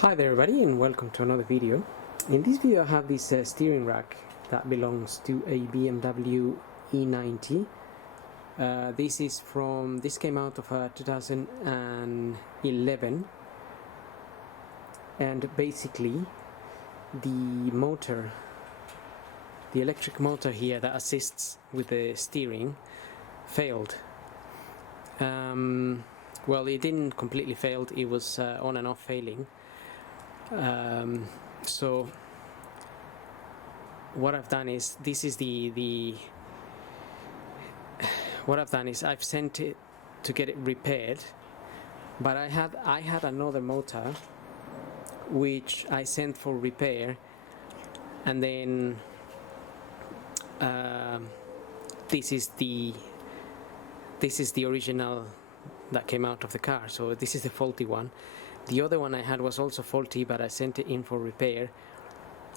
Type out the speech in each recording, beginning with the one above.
Hi there everybody, and welcome to another video. In this video I have this steering rack that belongs to a BMW E90. This came out of 2011, and basically the electric motor here that assists with the steering failed. Well, it didn't completely fail, it was on and off failing. So what I've done is I've sent it to get it repaired, but I had another motor which I sent for repair, and then this is the original that came out of the car, so this is the faulty one. The other one I had was also faulty, but I sent it in for repair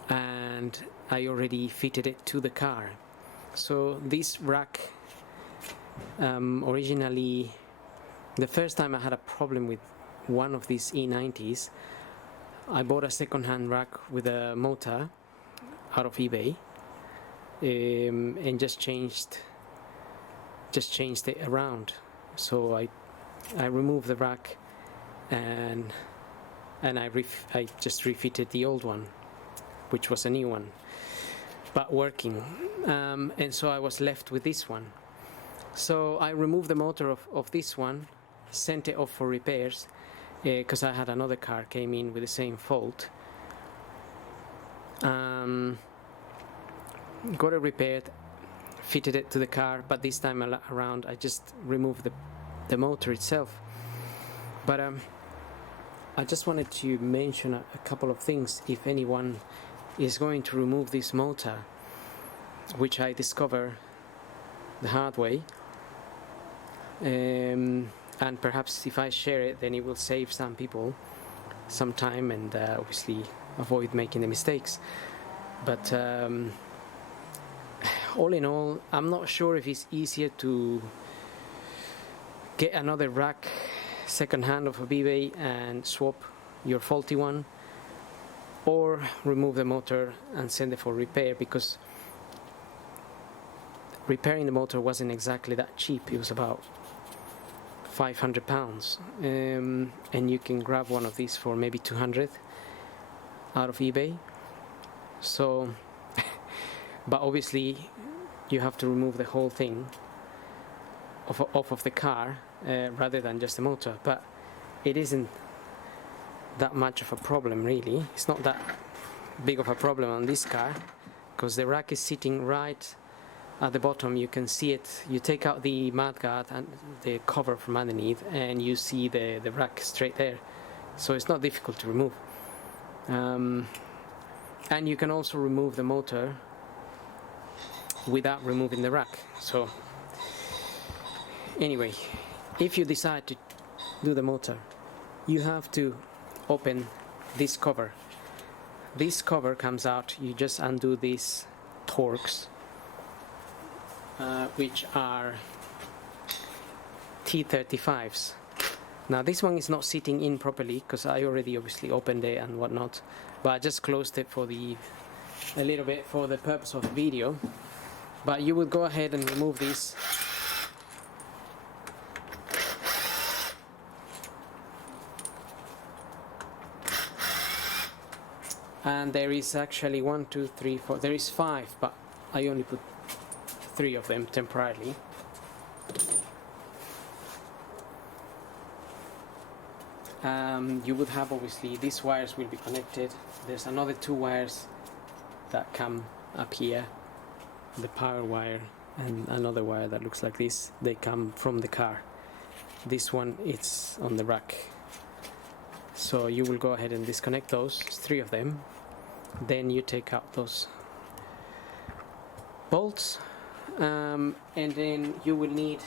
and I already fitted it to the car. So this rack, originally, the first time I had a problem with one of these E90s, I bought a second-hand rack with a motor out of eBay, and just changed it around. So I removed the rack and I just refitted the old one, which was a new one, but working, and so I was left with this one. So I removed the motor of this one, sent it off for repairs, because I had another car came in with the same fault. Got it repaired, fitted it to the car, but this time around I just removed the motor itself. But I just wanted to mention a couple of things if anyone is going to remove this motor, which I discovered the hard way, and perhaps if I share it, then it will save some people some time and obviously avoid making the mistakes. But all in all, I'm not sure if it's easier to get another rack second hand off of eBay and swap your faulty one, or remove the motor and send it for repair, because repairing the motor wasn't exactly that cheap. It was about £500, and you can grab one of these for maybe 200 out of eBay. So but obviously you have to remove the whole thing off of the car, rather than just the motor. But it isn't that much of a problem, really. It's not that big of a problem on this car, because the rack is sitting right at the bottom. You can see it. You take out the mudguard and the cover from underneath and you see the rack straight there, so it's not difficult to remove. And you can also remove the motor without removing the rack. So anyway, if you decide to do the motor, you have to open this cover. This cover comes out, you just undo these Torx, which are T35s. Now this one is not sitting in properly because I already obviously opened it and whatnot, but I just closed it a little bit for the purpose of the video. But you would go ahead and remove these. And there is actually 1, 2, 3, 4, there is 5, but I only put 3 of them temporarily. You would have, obviously, these wires will be connected. There's another 2 wires that come up here, the power wire and another wire that looks like this. They come from the car. This one, it's on the rack. So you will go ahead and disconnect those, 3 of them. Then you take out those bolts, and then you will need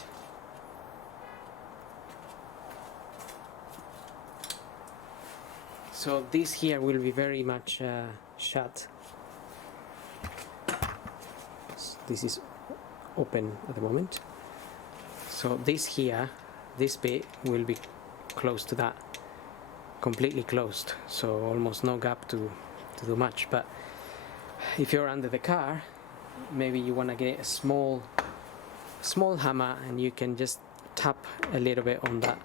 so this here will be very much shut. This is open at the moment, so this here, this bit will be close to that, completely closed, so almost no gap to do much. But if you're under the car, maybe you want to get a small hammer, and you can just tap a little bit on that.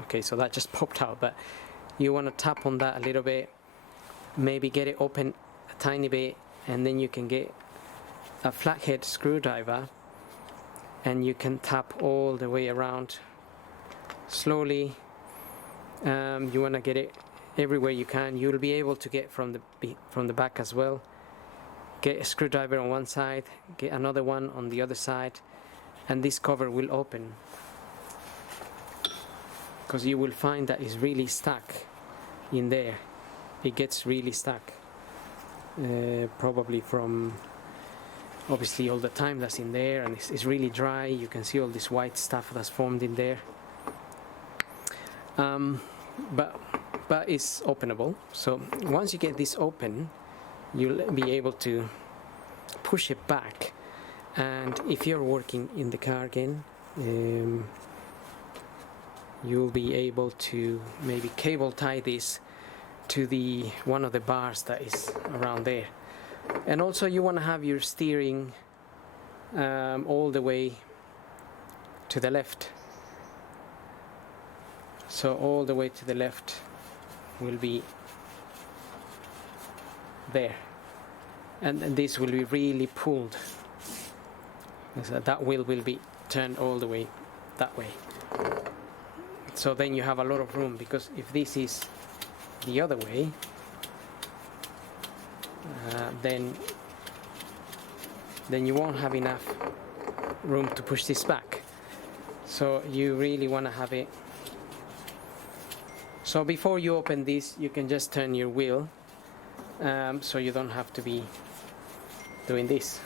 Okay, so that just popped out, but you want to tap on that a little bit, maybe get it open a tiny bit, and then you can get a flathead screwdriver and you can tap all the way around slowly. You want to get it everywhere you can. You'll be able to get from the back as well. Get a screwdriver on one side, get another one on the other side, and this cover will open, because you will find that it's really stuck in there. It gets really stuck, probably from obviously all the time that's in there, and it's really dry. You can see all this white stuff that's formed in there, but it's openable. So once you get this open, you'll be able to push it back. And if you're working in the car again, you'll be able to maybe cable tie this to one of the bars that is around there. And also you want to have your steering all the way to the left. So all the way to the left will be there, and this will be really pulled. So that wheel will be turned all the way that way. So then you have a lot of room, because if this is the other way, then you won't have enough room to push this back. So you really want to have it. So before you open this, you can just turn your wheel, so you don't have to be doing this.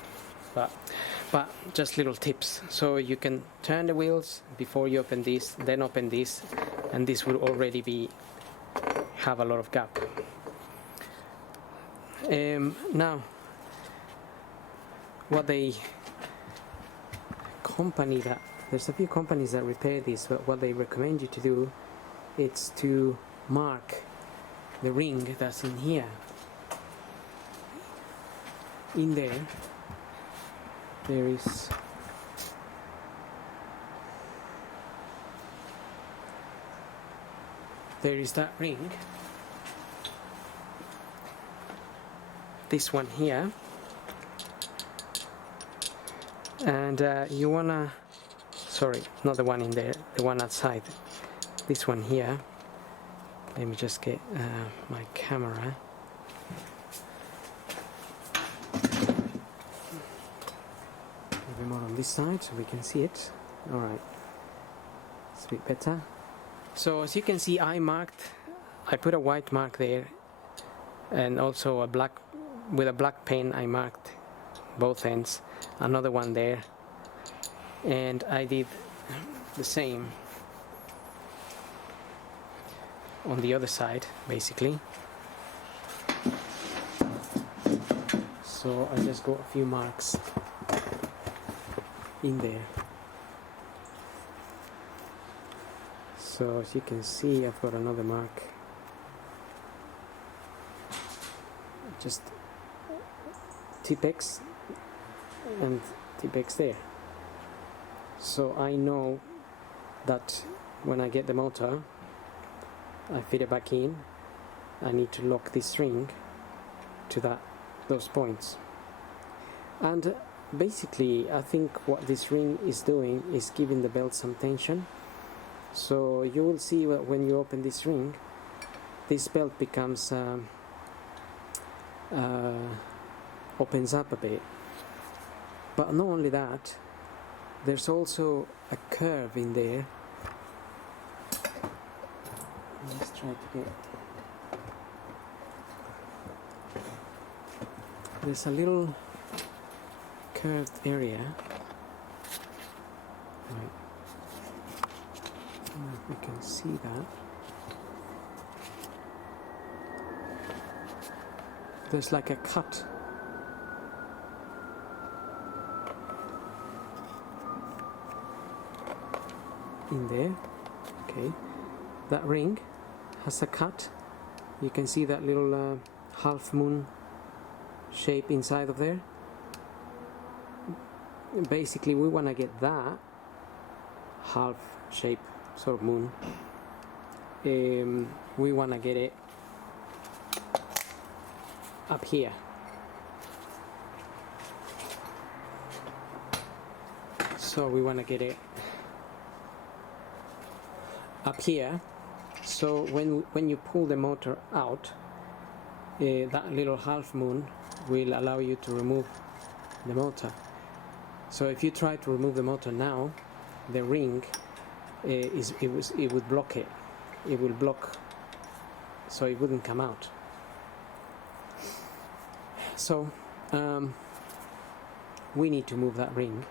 But just little tips. So you can turn the wheels before you open this, then open this, and this will already have a lot of gap. Now, there's a few companies that repair this, but what they recommend you to do, it's to mark the ring that's in here. In there is that ring, this one here, and you wanna, sorry, not the one in there, the one outside, this one here. Let me just get my camera. A bit more on this side so we can see it. Alright, it's a bit better. So as you can see, I put a white mark there, and also with a black pen I marked both ends, another one there, and I did the same on the other side basically. So I just got a few marks in there. So as you can see, I've got another mark, just Tipex and Tipex there. So I know that when I get the motor, I fit it back in, I need to lock this ring to those points. And basically I think what this ring is doing is giving the belt some tension. So you will see that when you open this ring, this belt becomes opens up a bit. But not only that, there's also a curve in there. Let's try to get. There's a little curved area. Right. I don't know if we can see that. There's like a cut. In there. Okay. That ring has a cut. You can see that little half moon shape inside of there. Basically we want to get that half shape sort of moon. We want to get it up here. So we want to get it up here. So when you pull the motor out, that little half moon will allow you to remove the motor. So if you try to remove the motor now, the ring it would block it. It will block, so it wouldn't come out. So we need to move that ring,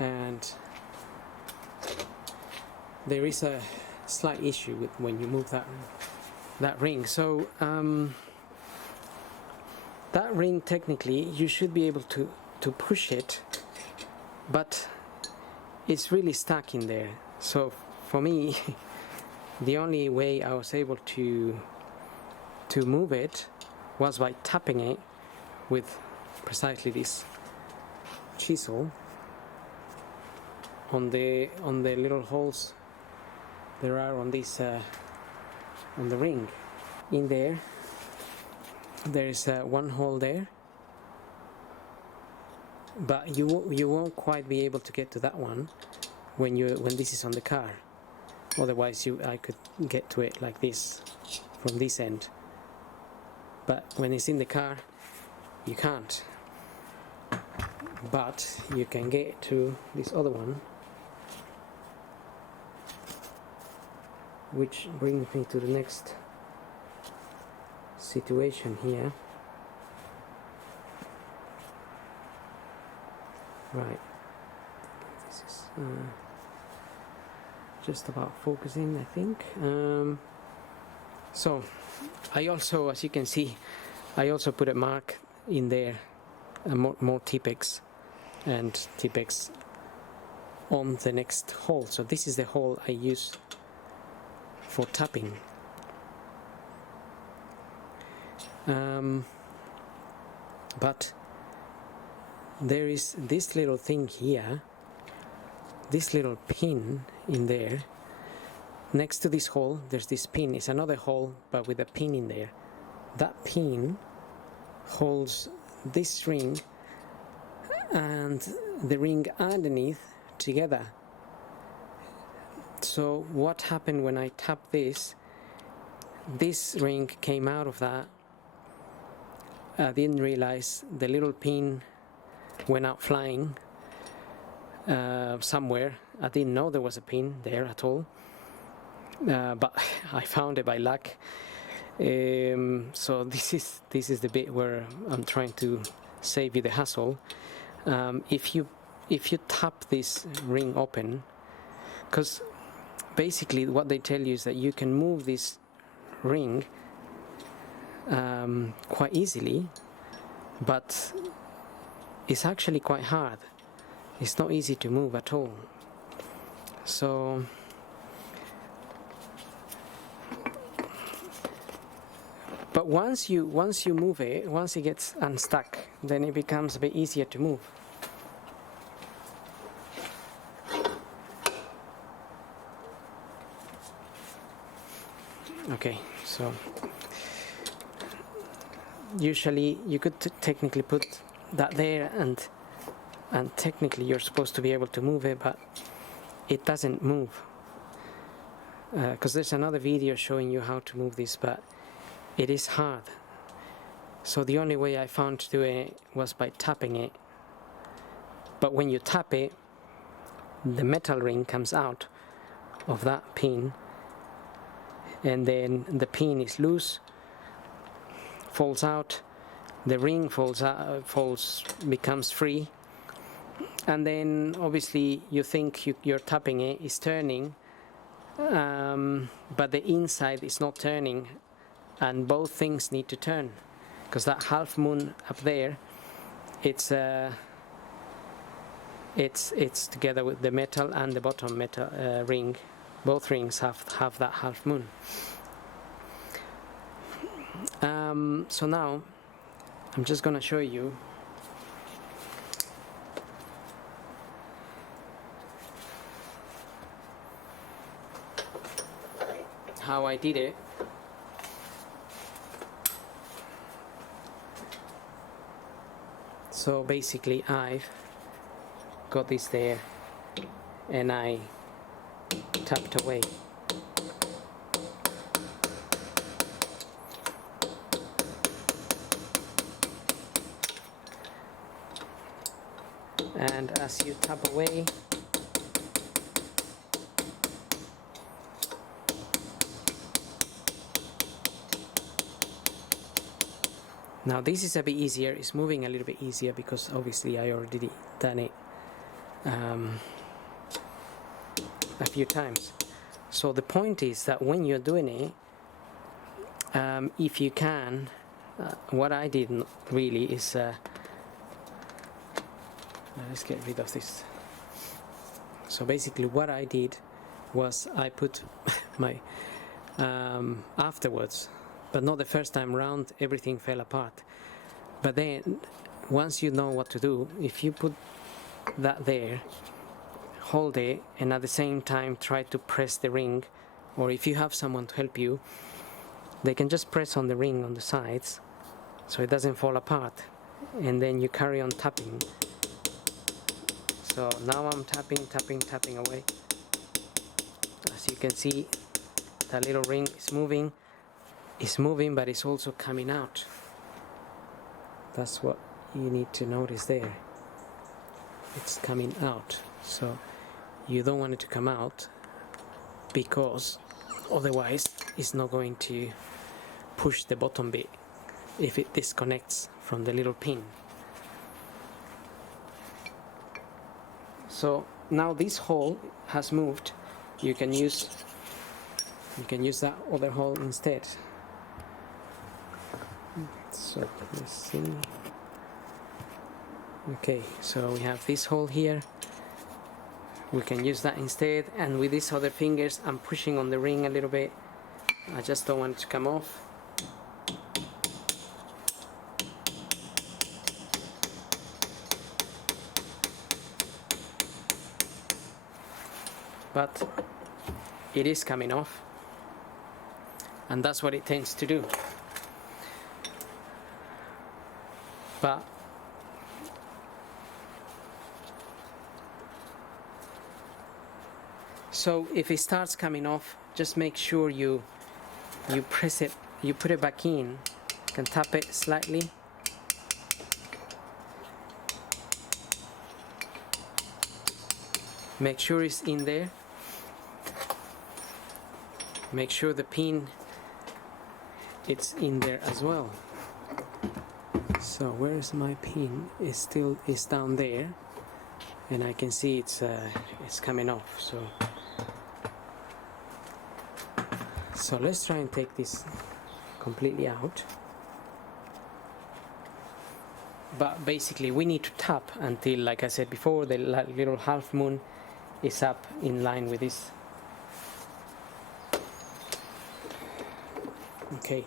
and there is a slight issue with when you move that ring. So that ring, technically you should be able to push it, but it's really stuck in there. So for me the only way I was able to move it was by tapping it with precisely this chisel on the little holes there are on this on the ring. In there is one hole there, but you won't quite be able to get to that one when this is on the car. Otherwise I could get to it like this from this end, but when it's in the car you can't. But you can get to this other one, which brings me to the next situation here. Right, this is just about focusing, I think. So I also, as you can see, I also put a mark in there, more Tipex and Tipex on the next hole. So this is the hole I use for tapping. But there is this little thing here, this little pin in there. Next to this hole there's this pin. It's another hole but with a pin in there. That pin holds this ring and the ring underneath together. So what happened when I tapped this ring came out of that. I didn't realize the little pin went out flying somewhere. I didn't know there was a pin there at all, but I found it by luck. So this is the bit where I'm trying to save you the hassle. If you tap this ring open, because basically what they tell you is that you can move this ring quite easily, but it's actually quite hard. It's not easy to move at all. So but once you move it, once it gets unstuck, then it becomes a bit easier to move. Okay, so usually you could technically put that there, and technically you're supposed to be able to move it, but it doesn't move, because there's another video showing you how to move this, but it is hard. So the only way I found to do it was by tapping it. But when you tap it, the metal ring comes out of that pin, and then the pin is loose, falls out, the ring becomes free, and then obviously you think you're tapping it, it's turning, but the inside is not turning, and both things need to turn, because that half moon up there, it's together with the metal and the bottom metal ring both rings have that half moon. So now I'm just gonna show you how I did it. So basically I've got this there and I tapped away. And as you tap away, now this is a bit easier, it's moving a little bit easier because obviously I already done it a few times. So the point is that when you're doing it, if you can, what I did really is let's get rid of this. So basically what I did was I put my afterwards, but not the first time round, everything fell apart. But then once you know what to do, if you put that there, hold it, and at the same time try to press the ring, or if you have someone to help you, they can just press on the ring on the sides so it doesn't fall apart, and then you carry on tapping. So now I'm tapping away. As you can see, that little ring is moving. It's moving, but it's also coming out. That's what you need to notice there. It's coming out. So you don't want it to come out, because otherwise it's not going to push the bottom bit if it disconnects from the little pin. So now this hole has moved. You can use that other hole instead. So let's see. Okay, so we have this hole here. We can use that instead, and with these other fingers I'm pushing on the ring a little bit. I just don't want it to come off. But it is coming off, and that's what it tends to do. But so if it starts coming off, just make sure you press it, you put it back in, you can tap it slightly. Make sure it's in there. Make sure the pin, it's in there as well. So where is my pin? It's down there, and I can see it's coming off. So let's try and take this completely out. But basically we need to tap until, like I said before, the little half moon is up in line with this. Okay,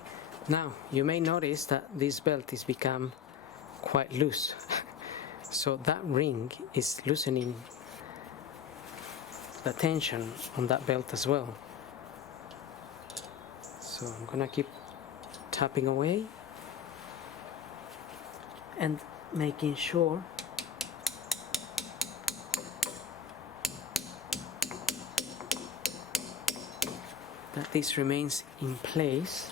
now you may notice that this belt has become quite loose. So that ring is loosening the tension on that belt as well. So I'm gonna keep tapping away and making sure that this remains in place.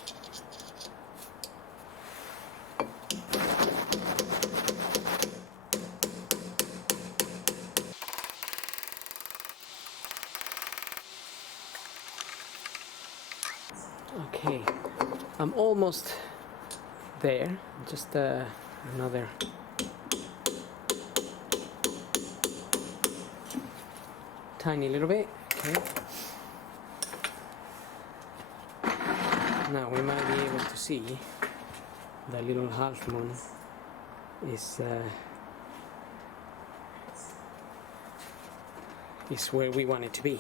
Okay, I'm almost there, just another tiny little bit. Okay. Now we might be able to see the little half moon is where we want it to be.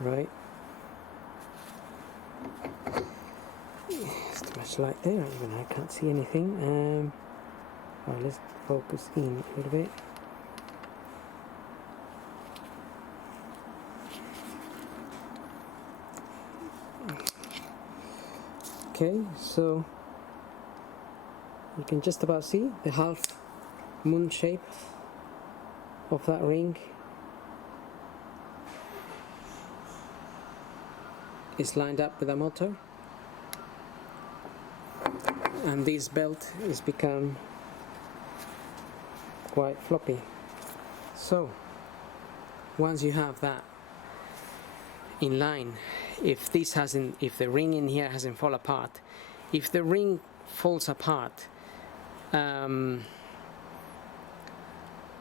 right? It's too much light there, even I can't see anything. Alright, let's focus in a little bit. Okay, so you can just about see the half moon shape of that ring is lined up with the motor, and this belt has become quite floppy. So once you have that in line, if the ring in here hasn't fall apart, if the ring falls apart, and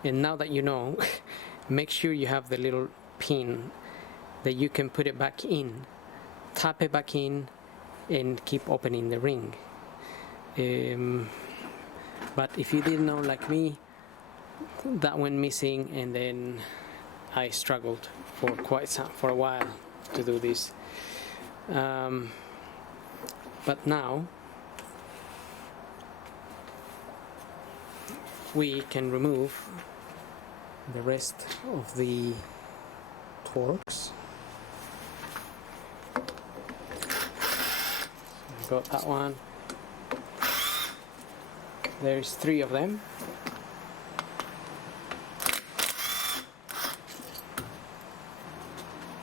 now that you know, make sure you have the little pin that you can put it back in, tap it back in, and keep opening the ring. But if you didn't know, like me, that went missing, and then I struggled for a while to do this. But now we can remove the rest of the Torx. Got that one. There's 3 of them.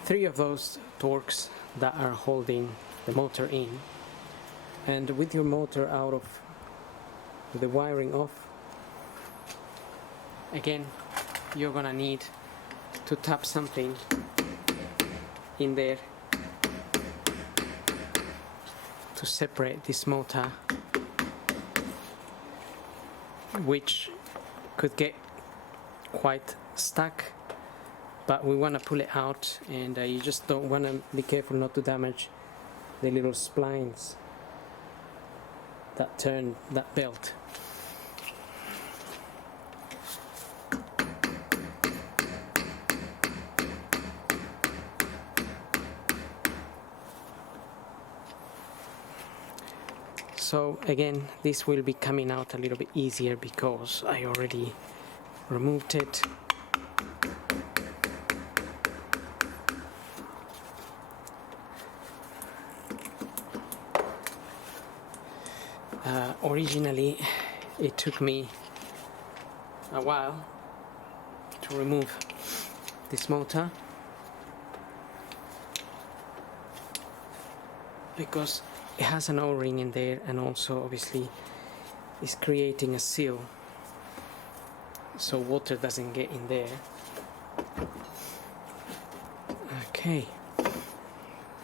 Three of those Torx that are holding the motor in, and with your motor out of the wiring off, again you're gonna need to tap something in there to separate this motor, which could get quite stuck, but we want to pull it out, and you just don't want to be careful not to damage the little splines that turn that belt. So again, this will be coming out a little bit easier because I already removed it. Originally, it took me a while to remove this motor because it has an O-ring in there, and also obviously it's creating a seal so water doesn't get in there. Okay,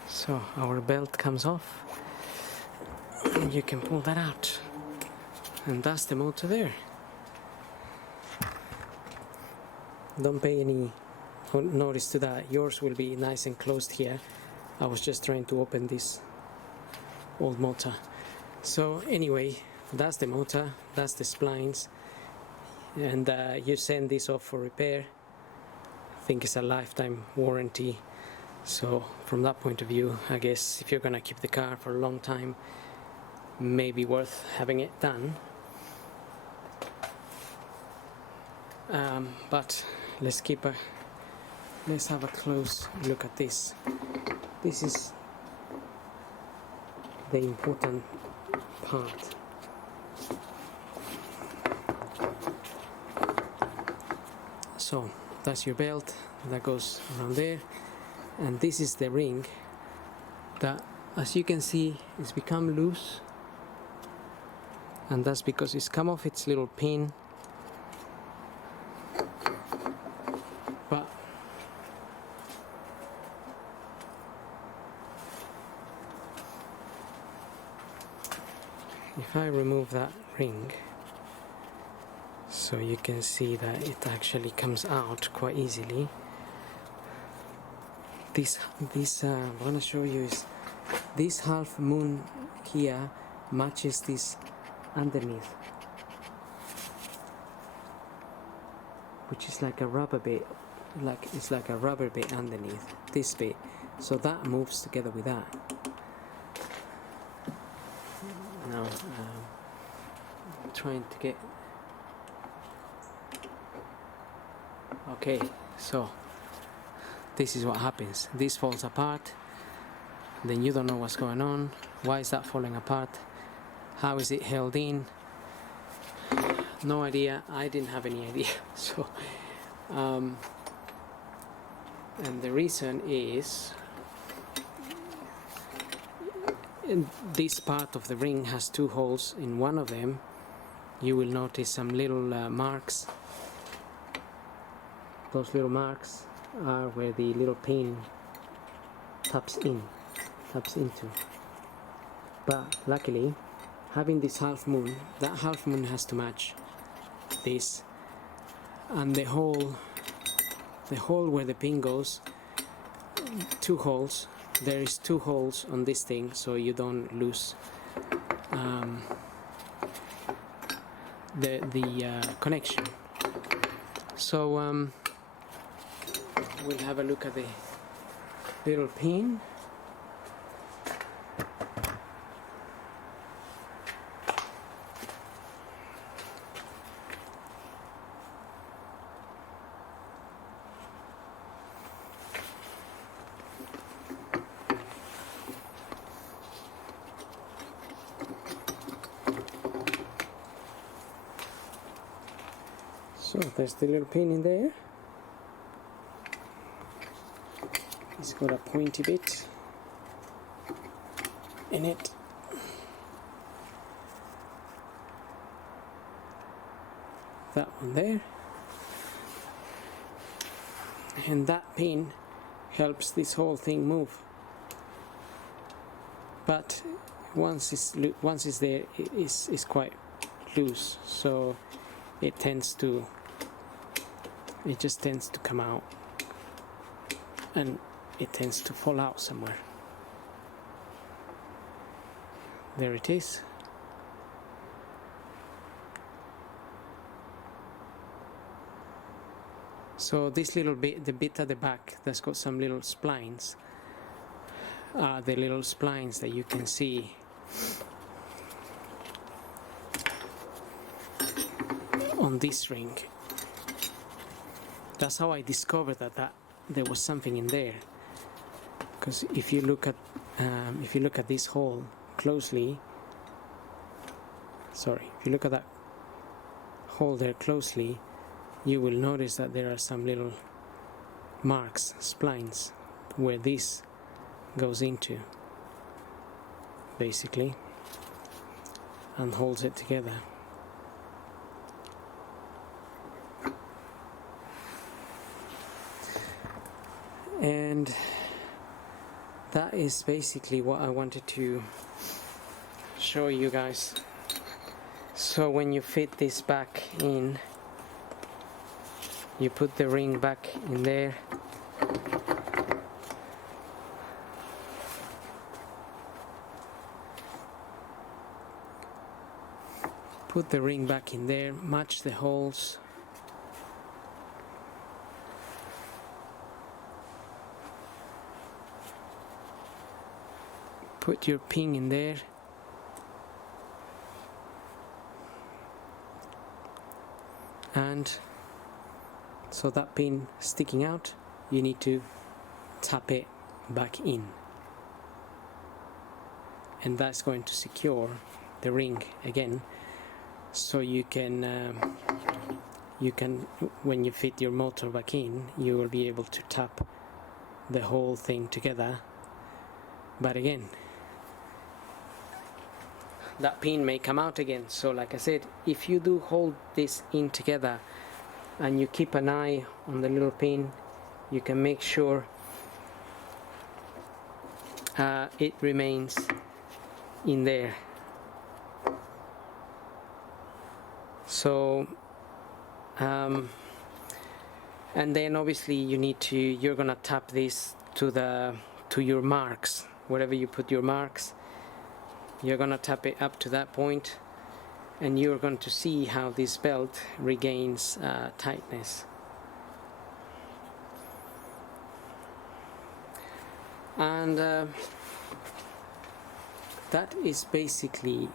so our belt comes off, and you can pull that out, and that's the motor there. Don't pay any notice to that. Yours will be nice and closed here. I was just trying to open this old motor. So anyway, that's the motor, that's the splines, and you send this off for repair. I think it's a lifetime warranty, so from that point of view, I guess if you're gonna keep the car for a long time, maybe worth having it done. But let's have a close look at this. This is the important part. So that's your belt that goes around there, and this is the ring that, as you can see, it's become loose, and that's because it's come off its little pin. But if I remove that ring, so you can see that it actually comes out quite easily. This I'm gonna show you is this half moon here matches this underneath, which is like a rubber bit, it's like a rubber bit underneath this bit, so that moves together with that. Now I'm trying to get, okay, so this is what happens. This falls apart, then you don't know what's going on. Why is that falling apart? How is it held in? No idea. I didn't have any idea. So and the reason is, this part of the ring has two holes. In one of them you will notice some little marks. Those little marks are where the little pin taps into. But luckily, having this half moon, that half moon has to match this, and the hole where the pin goes, two holes. There is two holes on this thing, so you don't lose the connection. So we'll have a look at the little pin. So there's the little pin in there. It's got a pointy bit in it. That one there. And that pin helps this whole thing move. But once it's there, it's quite loose, so it just tends to come out, and it tends to fall out somewhere. There it is. So this little bit, the bit at the back that's got some little splines, the little splines that you can see on this ring. That's how I discovered that there was something in there. Because if you look at this hole closely, if you look at that hole there closely, you will notice that there are some little marks, splines, where this goes into, basically, and holds it together. And that is basically what I wanted to show you guys. So when you fit this back in, you put the ring back in there, put the ring back in there, match the holes, put your pin in there, and so that pin sticking out, you need to tap it back in, and that's going to secure the ring again, so you can when you fit your motor back in, you will be able to tap the whole thing together. But again, that pin may come out again, so like I said, if you do hold this in together and you keep an eye on the little pin, you can make sure it remains in there. So and then obviously you're gonna tap this to your marks, wherever you put your marks. You're gonna tap it up to that point, and you're going to see how this belt regains tightness. And that is basically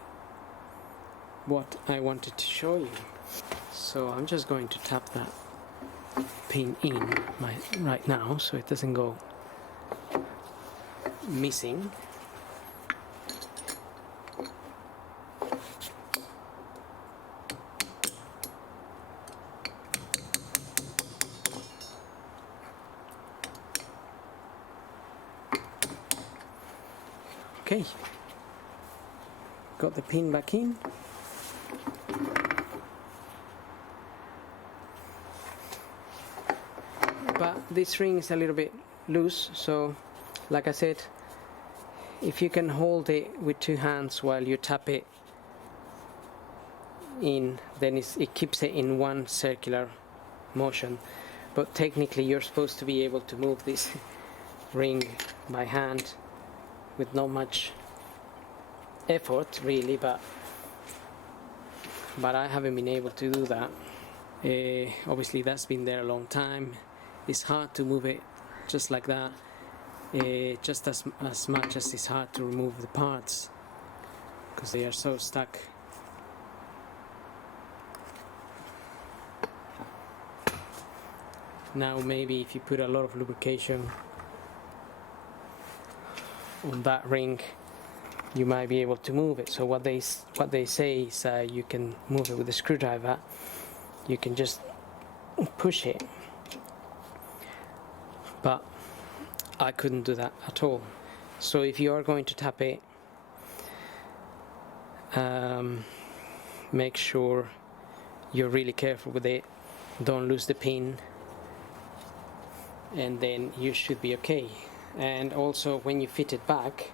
what I wanted to show you. So I'm just going to tap that pin in right now so it doesn't go missing. Okay, got the pin back in. But this ring is a little bit loose, so like I said, if you can hold it with two hands while you tap it in, then it keeps it in one circular motion. But technically you're supposed to be able to move this ring by hand with not much effort really, but I haven't been able to do that. Obviously that's been there a long time. It's hard to move it just like that, just as much as it's hard to remove the parts because they are so stuck. Now maybe if you put a lot of lubrication on that ring, you might be able to move it. So what they say is you can move it with a screwdriver. You can just push it, but I couldn't do that at all. So if you are going to tap it, make sure you're really careful with it. Don't lose the pin, and then you should be okay. And also when you fit it back,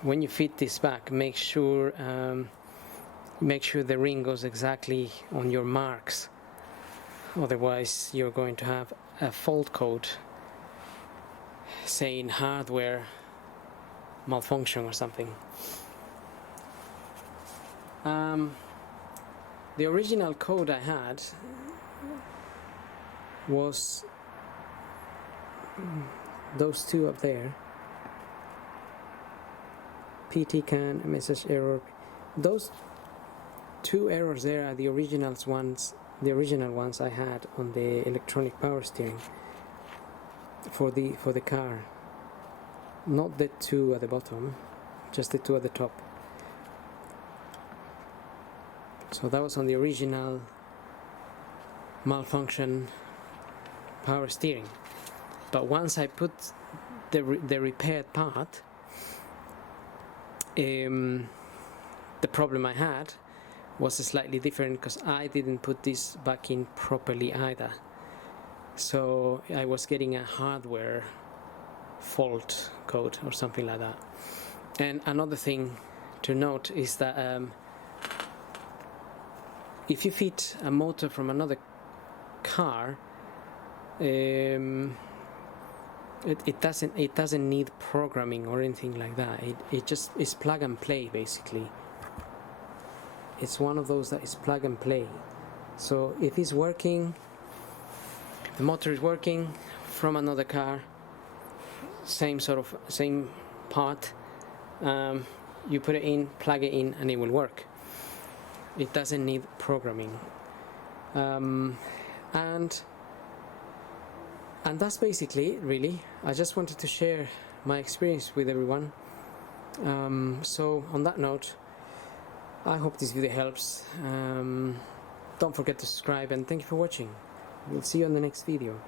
when you fit this back, make sure the ring goes exactly on your marks. Otherwise you're going to have a fault code saying hardware malfunction or something. The original code I had was those two up there, PT can, message error. Those two errors there are the original ones I had on the electronic power steering for the car. Not the two at the bottom, just the two at the top. So that was on the original malfunction power steering. But once I put the repaired part, the problem I had was slightly different because I didn't put this back in properly either. So I was getting a hardware fault code or something like that. And another thing to note is that if you fit a motor from another car, it doesn't need programming or anything like that. It just is plug and play basically. It's one of those that is plug and play. So if it's working, the motor is working from another car, same part, you put it in, plug it in, and it will work. It doesn't need programming. And that's basically it, really. I just wanted to share my experience with everyone. So on that note, I hope this video helps. Don't forget to subscribe, and thank you for watching. We'll see you on the next video.